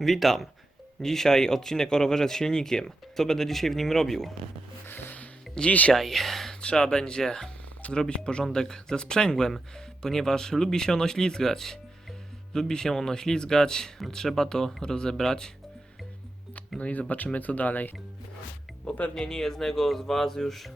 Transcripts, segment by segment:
Witam. Dzisiaj odcinek o rowerze z silnikiem. Co będę dzisiaj w nim robił? Dzisiaj trzeba będzie zrobić porządek ze sprzęgłem, ponieważ lubi się ono ślizgać. Lubi się ono ślizgać, trzeba to rozebrać. No i zobaczymy co dalej. Bo pewnie nie jednego z Was już, y,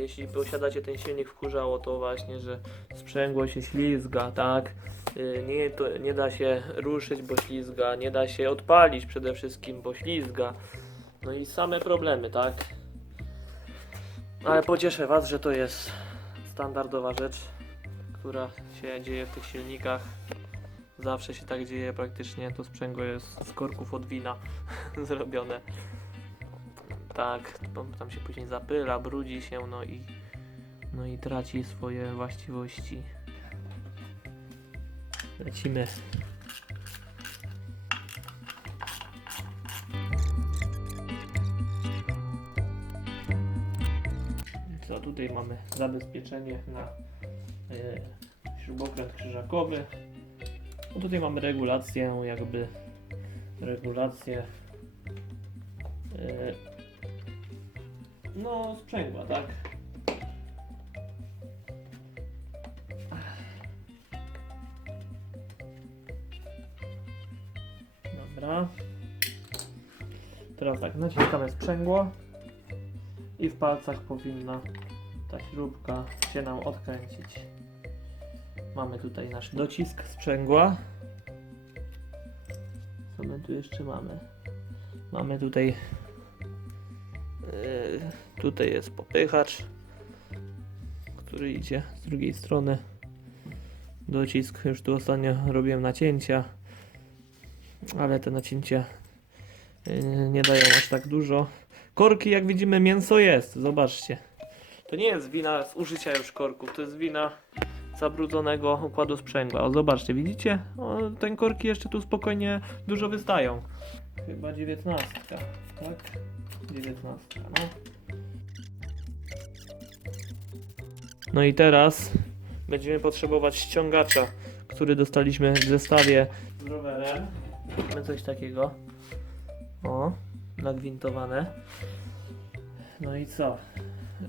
jeśli posiadacie ten silnik, wkurzało to właśnie, że sprzęgło się ślizga, tak? Y, Nie, nie da się ruszyć, bo ślizga, nie da się odpalić przede wszystkim, bo ślizga. No i same problemy, tak? Ale pocieszę Was, że to jest standardowa rzecz, która się dzieje w tych silnikach. Zawsze się tak dzieje praktycznie. To sprzęgło jest z korków od wina zrobione. Tak, tam się później zapyla, brudzi się, no i, no i traci swoje właściwości. Lecimy. Co tutaj mamy? Zabezpieczenie na y, śrubokręt krzyżakowy. No tutaj mamy regulację, jakby regulację y, no sprzęgła, tak? Dobra. Teraz tak, naciskamy sprzęgło i w palcach powinna ta śrubka się nam odkręcić. Mamy tutaj nasz docisk sprzęgła. Co my tu jeszcze mamy? Mamy tutaj yy, tutaj jest popychacz, który idzie z drugiej strony. Docisk, już tu ostatnio robiłem nacięcia ale te nacięcia yy, nie dają aż tak dużo. Korki, jak widzimy, mięso jest. Zobaczcie. To nie jest wina z użycia już korków, to jest wina zabrudzonego układu sprzęgła. O, zobaczcie, widzicie? O, ten korki jeszcze tu spokojnie dużo wystają. Chyba dziewiętnastka, tak? Dziewiętnastka, no. No i teraz będziemy potrzebować ściągacza, który dostaliśmy w zestawie z rowerem. Mamy coś takiego. O, nagwintowane. No i co?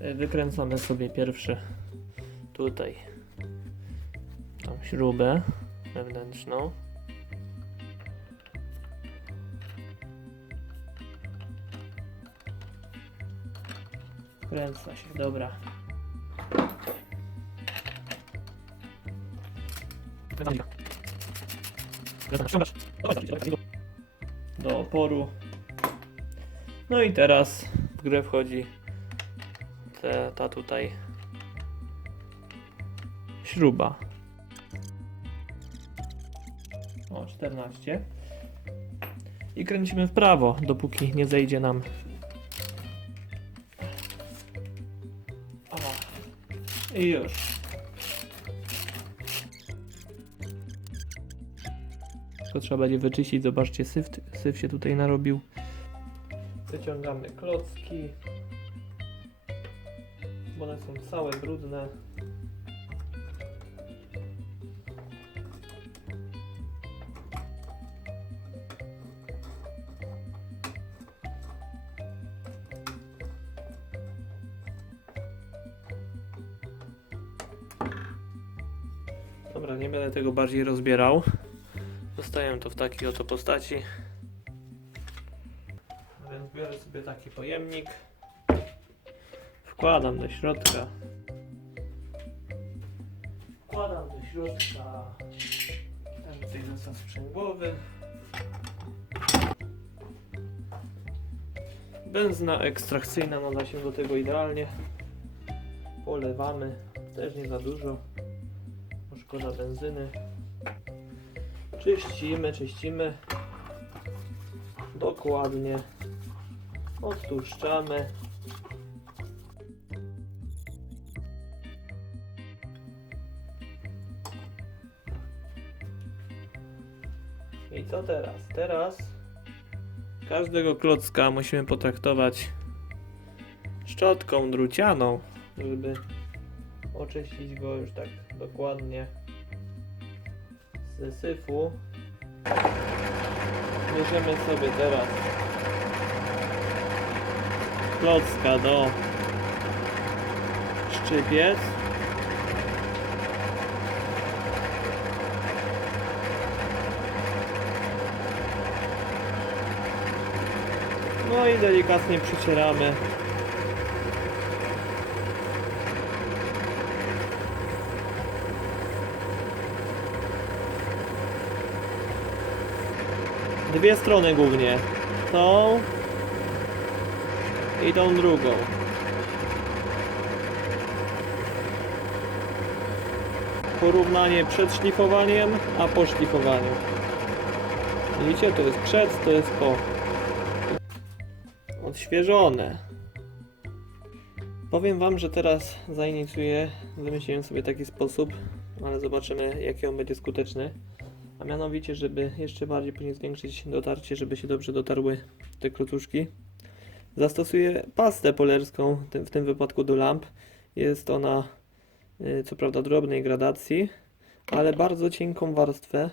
Y, Wykręcamy sobie pierwszy tutaj tą śrubę wewnętrzną. Kręca się, dobra. Do oporu. No i teraz w grę wchodzi ta tutaj śruba. O, 14. I kręcimy w prawo, dopóki nie zejdzie nam. O. I już. To trzeba będzie wyczyścić. Zobaczcie, syf, syf się tutaj narobił. Wyciągamy klocki. Bo one są całe brudne. Dobra, nie będę tego bardziej rozbierał. Zostawiam to w takiej oto postaci. Więc biorę sobie taki pojemnik. Wkładam do środka. Wkładam do środka ten tutaj zestaw sprzęgłowy. Benzyna ekstrakcyjna nada się do tego idealnie. Polewamy, też nie za dużo, szkoda benzyny. Czyścimy, czyścimy. Dokładnie. Odtłuszczamy. I co teraz? Teraz każdego klocka musimy potraktować szczotką drucianą, żeby oczyścić go już tak dokładnie z syfu. Bierzemy sobie teraz klocka do szczypiec. No i delikatnie przycieramy. Dwie strony głównie. Tą i tą drugą. Porównanie przed szlifowaniem, a po szlifowaniu. Widzicie, to jest przed, to jest po. Odświeżone. Powiem wam, że teraz zainicjuję, wymyśliłem sobie taki sposób, ale zobaczymy jaki on będzie skuteczny. A mianowicie, żeby jeszcze bardziej później zwiększyć dotarcie, żeby się dobrze dotarły te krucuszki. Zastosuję pastę polerską, w tym- wypadku do lamp. Jest ona y, co prawda drobnej gradacji, ale bardzo cienką warstwę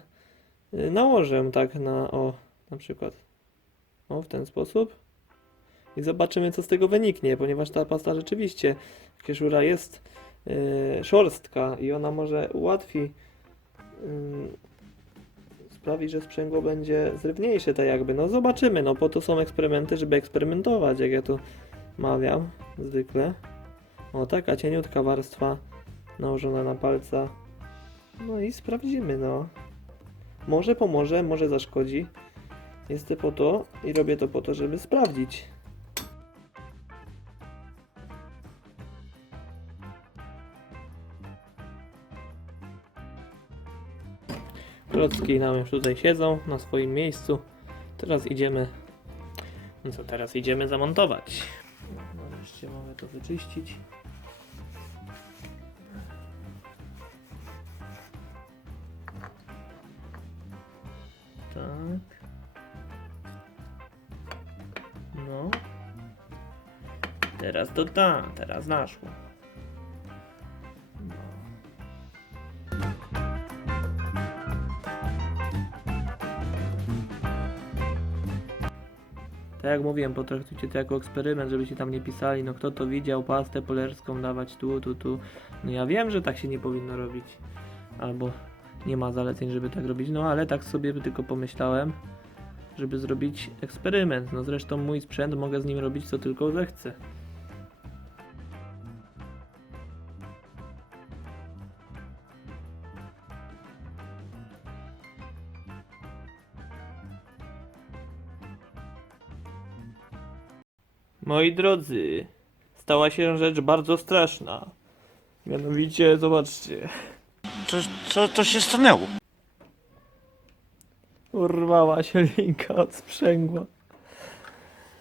y, nałożę tak na o na przykład o w ten sposób i zobaczymy co z tego wyniknie, ponieważ ta pasta rzeczywiście kieszura jest y, szorstka i ona może ułatwi y, sprawi, że sprzęgło będzie zrywniejsze tak jakby. No zobaczymy, no po to są eksperymenty, żeby eksperymentować, jak ja to mawiam zwykle. O, taka cieniutka warstwa nałożona na palca. No i sprawdzimy, no. Może pomoże, może zaszkodzi. Jestem po to i robię to po to, żeby sprawdzić. Klocki nam już tutaj siedzą na swoim miejscu. Teraz idziemy. No co teraz idziemy zamontować? Nareszcie mamy to wyczyścić. Tak. No. Teraz to tam, teraz naszło. Tak jak mówiłem, potraktujcie to jako eksperyment, żebyście tam nie pisali, no kto to widział, pastę polerską dawać tu, tu, tu. No ja wiem, że tak się nie powinno robić. Albo nie ma zaleceń, żeby tak robić, no ale tak sobie tylko pomyślałem, żeby zrobić eksperyment. No zresztą mój sprzęt, mogę z nim robić co tylko zechcę. Moi drodzy, stała się rzecz bardzo straszna. Mianowicie, zobaczcie, Co, co to się stanęło? urwała się linka od sprzęgła.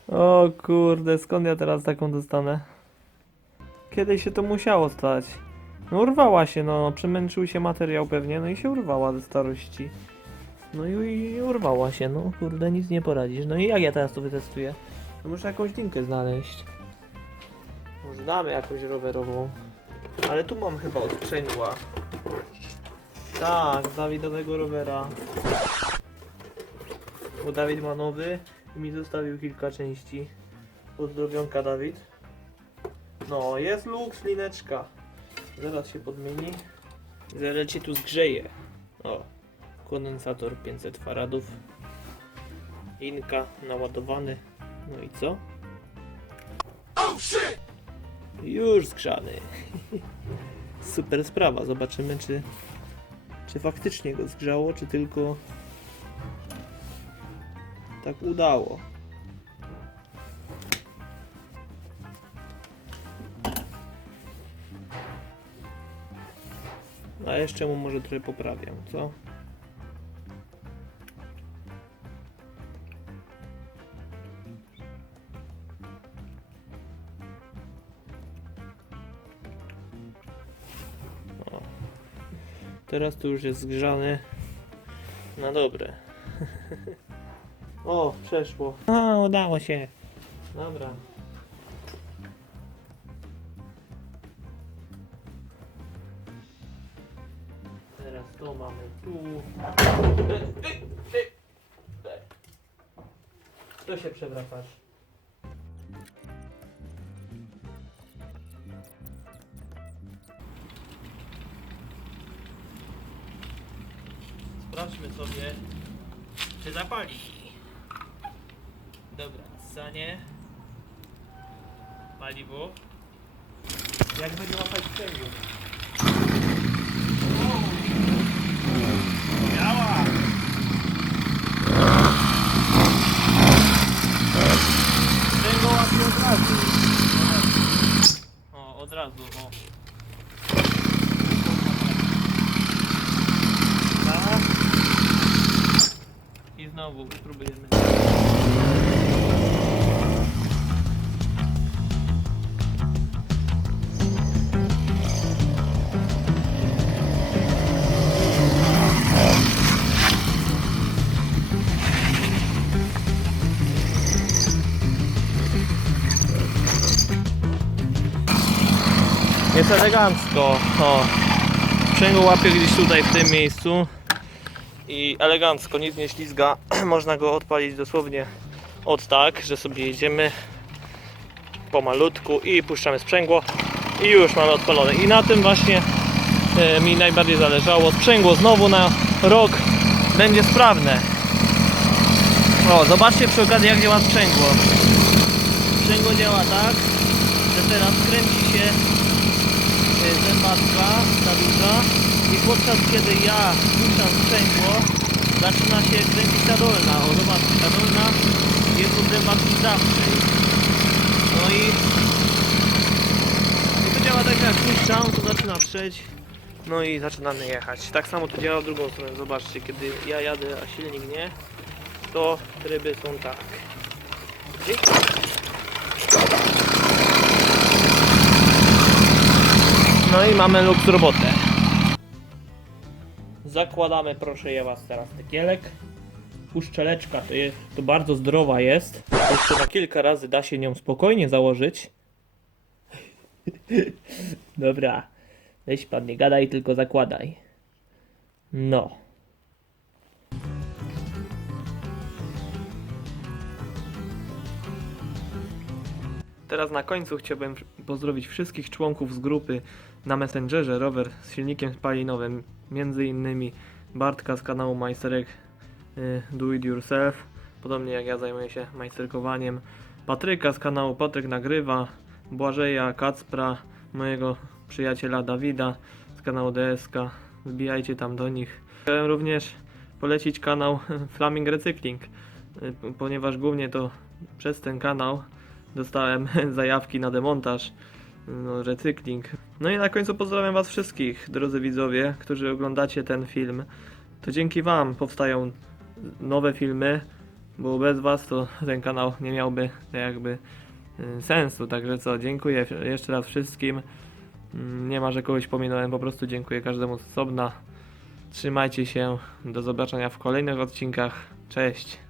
O kurde, skąd ja teraz taką dostanę? Kiedyś się to musiało stać. No urwała się, no, przemęczył się materiał pewnie, no i się urwała ze starości. No i, i urwała się, no kurde, nic nie poradzisz. No i jak ja teraz to wytestuję? Muszę jakąś linkę znaleźć. Może damy jakąś rowerową. Ale tu mam chyba od sprzęgła. Tak, Dawidowego rowera. Bo Dawid ma nowy i mi zostawił kilka części. Pozdrowionka Dawid. No, jest lux, lineczka. Zaraz się podmieni. Zaraz cię tu zgrzeje. O, kondensator 500 faradów. Inka naładowany. No i co? Już zgrzany. Super sprawa. Zobaczymy, czy, czy faktycznie go zgrzało, czy tylko tak udało. A jeszcze mu może trochę poprawiam, co? Teraz to już jest zgrzany na dobre. O, przeszło. O, udało się. Dobra. Teraz to mamy tu. To się przewracasz. Sprawdźmy sobie, czy zapali. Dobra, sanie. Paliwo. Jak będzie łapać sprzęgło? Działa! Sprzęgło łapie od razu. O, od razu, o. Tak. Znowu spróbujemy. Jest elegancko. O. Sprzęgło łapie gdzieś tutaj w tym miejscu. I elegancko, nic nie ślizga. Można go odpalić dosłownie od tak, że sobie jedziemy pomalutku i puszczamy sprzęgło i już mamy odpalone. I na tym właśnie e, mi najbardziej zależało. Sprzęgło znowu na rok będzie sprawne. O, zobaczcie przy okazji jak działa sprzęgło. Sprzęgło działa tak, że teraz kręci się y, zębatka, ta duża i podczas kiedy ja puszczam sprzęgło zaczyna się kręcić ta dolna. O zobaczcie, dolna jest zębatki zawsze. No i, i to działa tak jak puszczam, to zaczyna trzeć. No i zaczynamy jechać. Tak samo to działa w drugą stronę. Zobaczcie, kiedy ja jadę, a silnik nie, to tryby są tak. No i mamy luk robotę. Zakładamy, proszę ja was teraz tekielek. Uszczeleczka to, jest, to bardzo zdrowa jest. Jeszcze na kilka razy da się nią spokojnie założyć. Dobra. Weź pan, nie gadaj, tylko zakładaj. No. Teraz na końcu chciałbym pozdrowić wszystkich członków z grupy na Messengerze rower z silnikiem spalinowym, między innymi Bartka z kanału Majsterek y, Do It Yourself, podobnie jak ja zajmuję się majsterkowaniem, Patryka z kanału Patryk Nagrywa, Błażeja, Kacpra, mojego przyjaciela Dawida z kanału DSK, wbijajcie tam do nich. Chciałem również polecić kanał Flaming Recykling, y, ponieważ głównie to przez ten kanał dostałem zajawki na demontaż, no, recykling. No i na końcu pozdrawiam Was wszystkich, drodzy widzowie, którzy oglądacie ten film. To dzięki Wam powstają nowe filmy, bo bez Was to ten kanał nie miałby jakby y, sensu. Także co, dziękuję jeszcze raz wszystkim. Mm, Nie ma, że kogoś pominąłem, po prostu dziękuję każdemu z osobna. Trzymajcie się, do zobaczenia w kolejnych odcinkach. Cześć!